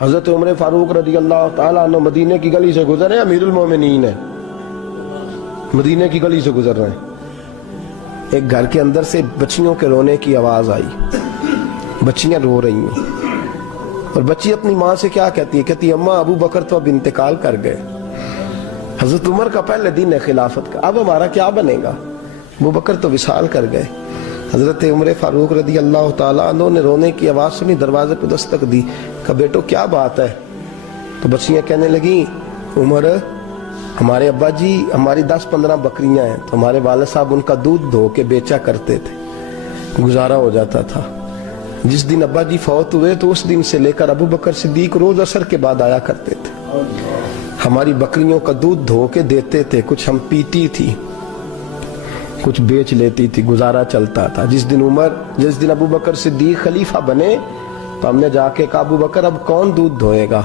حضرت عمر فاروق رضی اللہ تعالیٰ عنہ مدینے کی گلی سے گزر رہے ہیں، امیر المومنین ہے، مدینے کی گلی سے گزر رہے ہیں، ایک گھر کے اندر سے بچیوں کے رونے کی آواز آئی، بچیاں رو رہی ہیں، اور بچی اپنی ماں سے کیا کہتی ہے؟ کہتی ہے اماں ابو بکر تو اب انتقال کر گئے، حضرت عمر کا پہلے دن ہے خلافت کا، اب ہمارا کیا بنے گا؟ ابو بکر تو وصال کر گئے۔ حضرت عمر فاروق رضی اللہ تعالیٰ عنہ نے رونے کی آواز سنی، دروازے پہ دستک دی، کہا بیٹو کیا بات ہے؟ تو بچیاں کہنے لگیں عمر ہمارے ابا جی ہماری 10-15 بکریاں ہیں، تو ہمارے والد صاحب ان کا دودھ دھو کے بیچا کرتے تھے، گزارا ہو جاتا تھا۔ جس دن ابا جی فوت ہوئے تو اس دن سے لے کر ابو بکر صدیق روز عصر کے بعد آیا کرتے تھے، ہماری بکریوں کا دودھ دھو کے دیتے تھے، کچھ ہم پیتی تھی، کچھ بیچ لیتی تھی، گزارا چلتا تھا۔ جس دن ابو بکر صدیق خلیفہ بنے تو ہم نے جا کے کہا ابو بکر اب کون دودھ دھوئے گا؟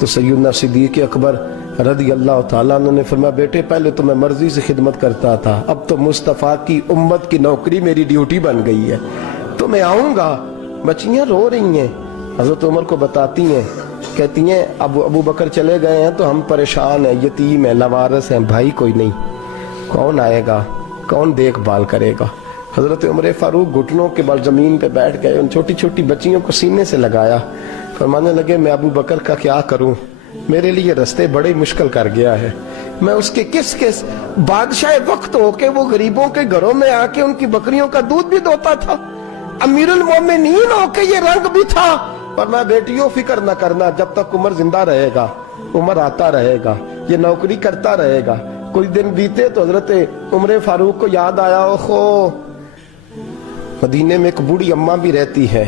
تو سیدنا صدیق اکبر رضی اللہ تعالیٰ عنہ نے فرمایا بیٹے پہلے تو میں مرضی سے خدمت کرتا تھا، اب تو مصطفیٰ کی امت کی نوکری میری ڈیوٹی بن گئی ہے، تو میں آؤں گا۔ بچیاں رو رہی ہیں، حضرت عمر کو بتاتی ہیں، کہتی ہیں ابو بکر چلے گئے ہیں تو ہم پریشان ہیں، یتیم ہیں، لاوارث ہیں، بھائی کوئی نہیں، کون آئے گا، کون دیکھ بھال کرے گا؟ حضرت عمر فاروق گھٹنوں کے بل زمین پہ بیٹھ گئے، ان چھوٹی چھوٹی بچیوں کو سینے سے لگایا، فرمانے لگے میں ابو بکر کا کیا کروں، میرے لیے رستے بڑے مشکل کر گیا ہے، میں اس کے کس بادشاہ وقت ہو کے وہ غریبوں کے گھروں میں آ کے ان کی بکریوں کا دودھ بھی دوتا تھا، امیر المومنین ہو کے یہ رنگ بھی تھا، پر میں بیٹیوں فکر نہ کرنا، جب تک عمر زندہ رہے گا، عمر آتا رہے گا، یہ نوکری کرتا رہے گا۔ کچھ دن بیتے تو حضرت عمر فاروق کو یاد آیا اوہو مدینے میں ایک بوڑھی اماں بھی رہتی ہے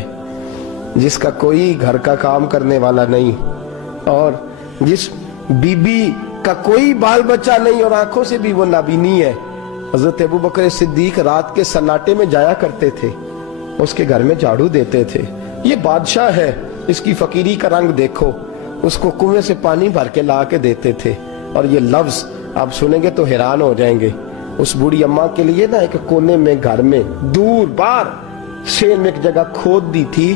جس کا کوئی گھر کا کام کرنے والا نہیں، اور جس بی بی کا کوئی بال بچہ نہیں اور آنکھوں سے بھی وہ نابینی ہے۔ حضرت ابو بکر صدیق رات کے سناٹے میں جایا کرتے تھے، اس کے گھر میں جھاڑو دیتے تھے، یہ بادشاہ ہے، اس کی فقیری کا رنگ دیکھو، اس کو کنویں سے پانی بھر کے لا کے دیتے تھے، اور یہ لفظ آپ سنیں گے تو حیران ہو جائیں گے۔ اس بوڑھی اماں کے لیے نا ایک کونے میں گھر میں دور بار شین میں ایک جگہ کھود دی تھی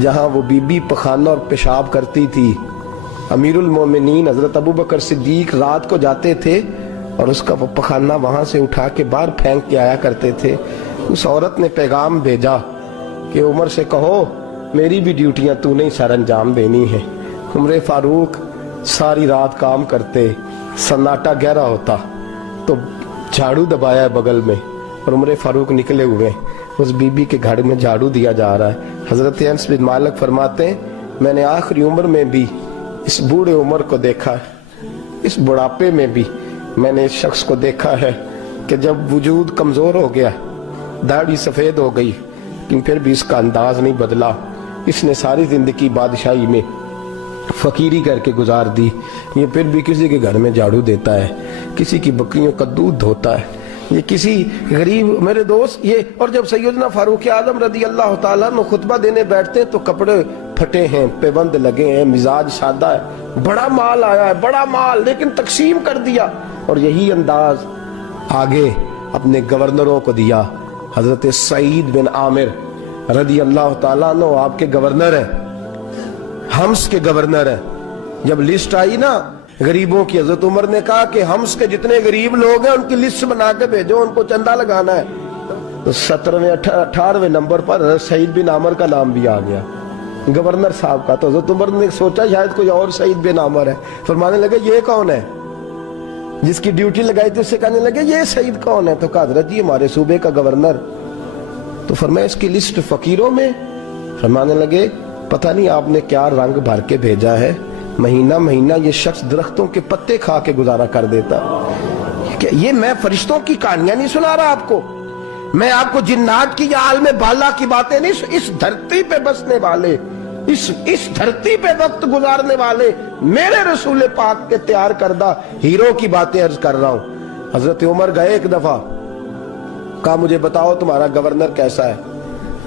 جہاں وہ بی بی پخانہ اور پیشاب کرتی تھی۔ امیر المومنین حضرت ابو بکر صدیق رات کو جاتے تھے اور اس کا وہ پخانہ وہاں سے اٹھا کے باہر پھینک کے آیا کرتے تھے۔ اس عورت نے پیغام بھیجا کہ عمر سے کہو میری بھی ڈیوٹیاں تو نہیں سر انجام دینی ہے۔ عمر فاروق ساری رات کام کرتے، سناٹا گہرا ہوتا تو جھاڑو دبایا بغل میں، اور عمر فاروق نکلے ہوئے اس بی بی کے گھر میں جھاڑو دیا جا رہا ہے۔ حضرت انس بن مالک فرماتے ہیں میں نے آخری عمر میں بھی اس بوڑھے عمر کو دیکھا ہے، اس بڑھاپے میں بھی میں نے اس شخص کو دیکھا ہے کہ جب وجود کمزور ہو گیا، داڑھی سفید ہو گئی، لیکن پھر بھی اس کا انداز نہیں بدلا، اس نے ساری زندگی بادشاہی میں فقیری کر کے گزار دی، یہ پھر بھی کسی کے گھر میں جھاڑو دیتا ہے، کسی کی بکریوں کا دودھ دھوتا ہے، یہ کسی غریب میرے دوست یہ۔ اور جب سیدنا فاروق اعظم رضی اللہ تعالیٰ عنہ خطبہ دینے بیٹھتے ہیں تو کپڑے پھٹے ہیں، پیبند لگے ہیں، مزاج سادہ ہے، بڑا مال آیا ہے، بڑا مال، لیکن تقسیم کر دیا، اور یہی انداز آگے اپنے گورنروں کو دیا۔ حضرت سعید بن عامر رضی اللہ تعالیٰ عنہ آپ کے گورنر ہیں، حمص کے گورنر ہیں۔ جب لسٹ آئی نا غریبوں کی، حضرت عمر نے کہا کہ حمص کے جتنے غریب لوگ ہیں ان کی لسٹ بنا کے بھیجو، ان کو چندہ لگانا ہے۔ تو 18ویں نمبر پر حضرت سعید بن عامر کا نام بھی آ گیا، گورنر صاحب کا۔ تو حضرت عمر نے سوچا شاید کوئی اور سعید بن عامر ہے، فرمانے لگے یہ کون ہے؟ جس کی ڈیوٹی لگائی تھی اس سے کہنے لگے یہ سعید کون ہے؟ تو کہا حضرت جی ہمارے صوبے کا گورنر۔ تو فرمایا اس کی لسٹ فقیروں میں؟ فرمانے لگے پتہ نہیں آپ نے کیا رنگ بھر کے بھیجا ہے، مہینہ مہینہ یہ شخص درختوں کے پتے کھا کے گزارا کر دیتا ہے۔ یہ میں فرشتوں کی کہانیاں نہیں سنا رہا آپ کو، میں آپ کو جنات کی یا عالم بالا کی باتیں نہیں، اس دھرتی پہ بسنے والے، اس دھرتی پہ وقت گزارنے والے میرے رسول پاک کے تیار کردہ ہیرو کی باتیں عرض کر رہا ہوں۔ حضرت عمر گئے ایک دفعہ، کہا مجھے بتاؤ تمہارا گورنر کیسا ہے؟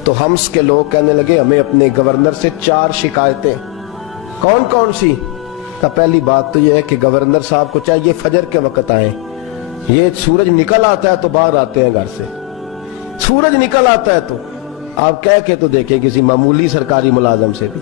تو حمص کے لوگ کہنے لگے ہمیں اپنے گورنر سے 4 شکایتیں۔ کون کون سی؟ کہ پہلی بات تو یہ ہے کہ گورنر صاحب کو چاہیے فجر کے وقت آئیں، یہ سورج نکل آتا ہے تو باہر آتے ہیں گھر سے، سورج نکل آتا ہے تو آپ کہہ کے تو دیکھیں کسی معمولی سرکاری ملازم سے بھی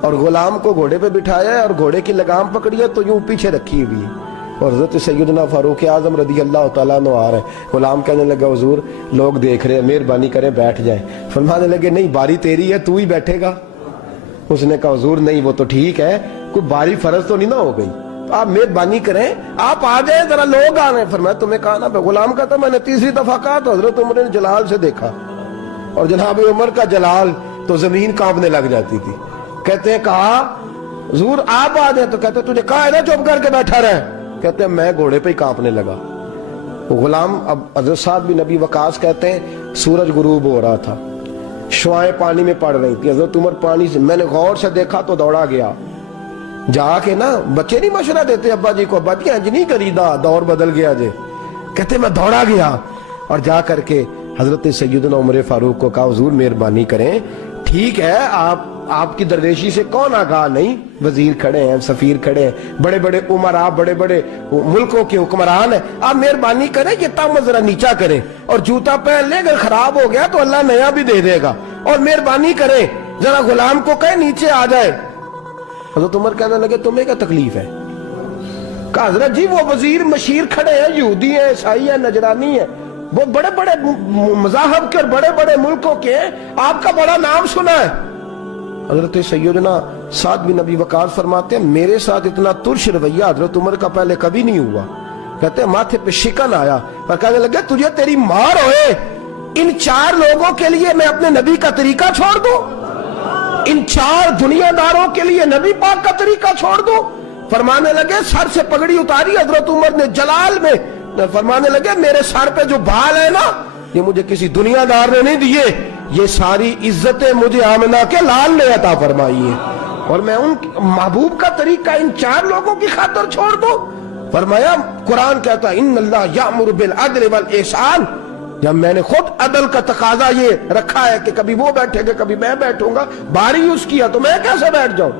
اور غلام کو گھوڑے پہ بٹھایا ہے اور گھوڑے کی لگام پکڑی ہے تو یوں پیچھے رکھی ہوئی ہے، اور حضرت سیدنا فاروق اعظم رضی اللہ تعالیٰ عنہ آ رہے ہیں۔ غلام کہنے لگا حضور لوگ دیکھ رہے ہیں، مہربانی کریں بیٹھ جائیں۔ فرمانے لگے نہیں، باری تیری ہے، تو ہی بیٹھے گا۔ اس نے کہا حضور نہیں، وہ تو ٹھیک ہے، کوئی باری فرض تو نہیں نہ ہو گئی، آپ مہربانی کریں آپ آ جائیں، ذرا لوگ آ رہے ہیں۔ فرمایا تمہیں کہا نا، غلام کہتا میں نے تیسری دفعہ کہا تو حضرت عمر نے جلال سے دیکھا، اور جناب عمر کا جلال تو زمین کانپنے لگ جاتی تھی۔ کہتے ہیں کہا حضور آپ آ جائیں، تو کہتے تجھے کہا ہے نا چپ کر کے بیٹھا رہے، کہتے ہیں میں گھوڑے پہ ہی کانپنے لگا۔ غلام اب حضرت سعد بن ابی وقاص کہتے ہیں سورج غروب ہو رہا تھا، شعائیں پانی میں پڑ رہی تھی، حضرت عمر پانی سے، میں نے غور سے دیکھا تو دوڑا گیا، جا کے نا بچے نہیں مشورہ دیتے ابا جی کو، ابا جی انج نہیں کری دا، دور بدل گیا جے، کہتے میں دوڑا گیا اور جا کر کے حضرت سیدنا عمر فاروق کو کہا حضور مہربانی کریں، ٹھیک ہے آپ کی درویشی سے کون آگاہ نہیں، وزیر کھڑے ہیں، سفیر کھڑے ہیں، بڑے بڑے عمرا، بڑے بڑے ملکوں کے حکمران ہیں، آپ مہربانی کریں یہ تامت ذرا نیچا کریں، اور جوتا پہن لے، اگر خراب ہو گیا تو اللہ نیا بھی دے دے گا، اور مہربانی کریں ذرا غلام کو کہیں نیچے آ جائے۔ حضرت عمر کہنے لگے تمہیں کیا تکلیف ہے؟ کہا حضرت جی وہ وزیر مشیر کھڑے ہیں، یہودی ہیں، عیسائی ہیں، نجرانی ہیں، وہ بڑے بڑے مذاہب کے اور بڑے بڑے ملکوں کے ہیں، آپ کا بڑا نام سنا ہے۔ حضرت سیدنا سعد بن ابی وقاص فرماتے ہیں میرے ساتھ اتنا ترش رویہ حضرت عمر کا پہلے کبھی نہیں ہوا، کہتے ہیں ماتھے پہ شکن آیا اور کہنے لگے تجھے تیری مار ہوئے، ان 4 لوگوں کے لیے میں اپنے نبی کا طریقہ چھوڑ دوں، ان 4 دنیا داروں کے لیے نبی پاک کا طریقہ چھوڑ دوں؟ فرمانے لگے سر سے پگڑی اتاری حضرت عمر نے جلال میں، فرمانے لگے میرے سر پہ جو بال ہے نا یہ مجھے کسی دنیا دار نے نہیں دیے، یہ ساری عزتیں مجھے آمنہ کے لال نے عطا فرمائی ہے، اور میں ان محبوب کا طریقہ ان 4 لوگوں کی خاطر چھوڑ دوں؟ فرمایا قرآن کہتا ہے ان اللہ یامر بالعدل والاحسان، جب میں نے خود عدل کا تقاضا یہ رکھا ہے کہ کبھی وہ بیٹھے گا کبھی میں بیٹھوں گا، باری اس کیا تو میں کیسے بیٹھ جاؤں؟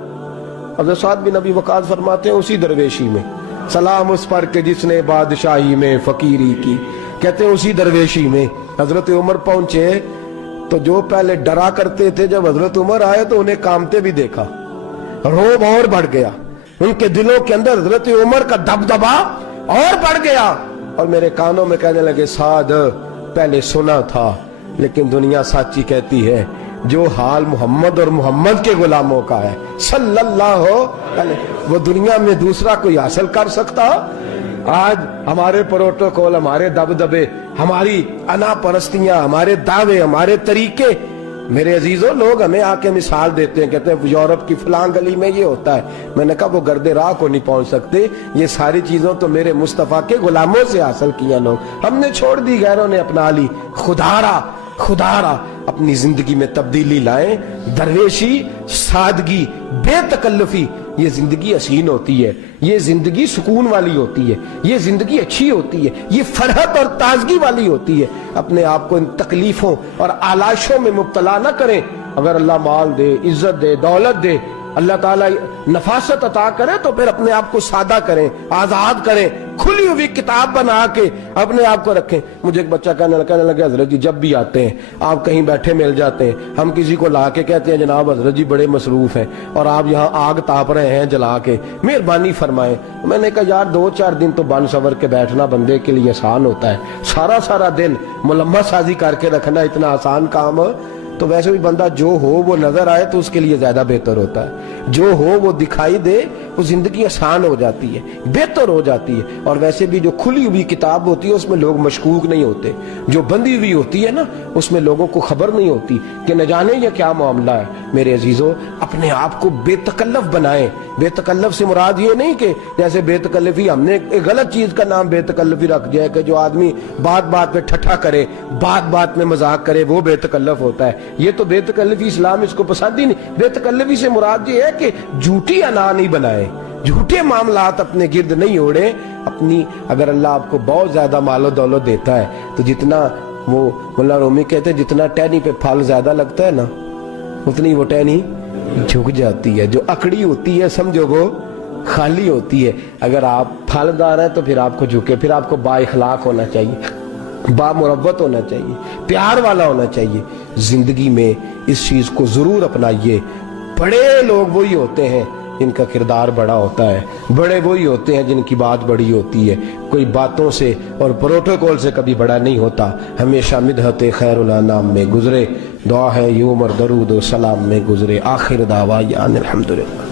حضرت سعد بن ابی وقاص فرماتے ہیں اسی درویشی میں سلام اس پر کہ جس نے بادشاہی میں فقیری کی، کہتے ہیں اسی درویشی میں حضرت عمر پہنچے تو جو پہلے ڈرا کرتے تھے جب حضرت عمر آئے تو انہیں کامتے بھی دیکھا، روب اور بڑھ گیا، ان کے دلوں کے اندر حضرت عمر کا دبدبا اور بڑھ گیا، اور میرے کانوں میں کہنے لگے سعد پہلے سنا تھا لیکن دنیا سچی کہتی ہے، جو حال محمد اور محمد کے غلاموں کا ہے صلی اللہ علیہ، وہ دنیا میں دوسرا کوئی حاصل کر سکتا؟ آج ہمارے پروٹوکول، ہمارے دبدبے، ہماری انا پرستیاں، ہمارے دعوے، ہمارے طریقے، میرے عزیزوں لوگ ہمیں آ کے مثال دیتے ہیں، کہتے ہیں یورپ کی فلاں گلی میں یہ ہوتا ہے، میں نے کہا وہ گرد راہ کو نہیں پہنچ سکتے، یہ ساری چیزوں تو میرے مصطفیٰ کے غلاموں سے حاصل کیا، لوگ ہم نے چھوڑ دی، غیروں نے اپنا لی۔ خدا را اپنی زندگی میں تبدیلی لائیں، درویشی، سادگی، بے تکلفی، یہ زندگی حسین ہوتی ہے، یہ زندگی سکون والی ہوتی ہے، یہ زندگی اچھی ہوتی ہے، یہ فرحت اور تازگی والی ہوتی ہے۔ اپنے آپ کو ان تکلیفوں اور آلائشوں میں مبتلا نہ کریں، اگر اللہ مال دے، عزت دے، دولت دے، اللہ تعالیٰ نفاست عطا کرے تو پھر اپنے آپ کو سادہ کریں، آزاد کریں، کھلی ہوئی کتاب بنا کے اپنے آپ کو رکھیں۔ مجھے ایک بچہ کہنے لگا حضرت جی جب بھی آتے ہیں آپ کہیں بیٹھے مل جاتے ہیں، ہم کسی کو لا کے کہتے ہیں جناب حضرت جی بڑے مصروف ہیں اور آپ یہاں آگ تاپ رہے ہیں جلا کے، مہربانی فرمائیں۔ میں نے کہا یار 2-4 دن تو بن سور کے بیٹھنا بندے کے لیے آسان ہوتا ہے، سارا دن ملمہ سازی کر کے رکھنا اتنا آسان کام؟ تو ویسے بھی بندہ جو ہو وہ نظر آئے تو اس کے لیے زیادہ بہتر ہوتا ہے، جو ہو وہ دکھائی دے، وہ زندگی آسان ہو جاتی ہے، بہتر ہو جاتی ہے۔ اور ویسے بھی جو کھلی ہوئی کتاب ہوتی ہے اس میں لوگ مشکوک نہیں ہوتے، جو بندی ہوئی ہوتی ہے نا اس میں لوگوں کو خبر نہیں ہوتی کہ نہ جانے یہ کیا معاملہ ہے۔ میرے عزیزوں اپنے آپ کو بے تکلف بنائیں۔ بے تکلف سے مراد یہ نہیں کہ جیسے بے تکلفی ہم نے ایک غلط چیز کا نام بے تکلفی رکھ دیا ہے کہ جو آدمی بات پہ ٹھٹھا کرے، بات میں مذاق کرے، وہ بے تکلف ہوتا ہے۔ یہ تو بے تکلفی اسلام اس کو پسند ہی نہیں۔ بے تکلفی سے مراد یہ ہے کہ جھوٹی انا نہیں بنائے، جھوٹے معاملات اپنے گرد نہیں اوڑے۔ اپنی اگر اللہ آپ کو بہت زیادہ مال و دولت دیتا ہے تو جتنا وہ مولانا رومی کہتے ہیں جتنا ٹہنی پہ پھل زیادہ لگتا ہے نا اتنی وہ ٹہنی جھک جاتی ہے، جو اکڑی ہوتی ہے سمجھو وہ خالی ہوتی ہے۔ اگر آپ پھلدار ہیں تو پھر آپ کو جھکے، پھر آپ کو با اخلاق ہونا چاہیے، با مربت ہونا چاہیے، پیار والا ہونا چاہیے۔ زندگی میں اس چیز کو ضرور اپنائیے، بڑے لوگ وہی ہوتے ہیں جن کا کردار بڑا ہوتا ہے، بڑے وہی ہوتے ہیں جن کی بات بڑی ہوتی ہے، کوئی باتوں سے اور پروٹوکول سے کبھی بڑا نہیں ہوتا، ہمیشہ مدحت خیر الانام میں گزرے، دعا ہے یہ عمر درود و سلام میں گزرے۔ آخر دعویٰ الحمدللہ۔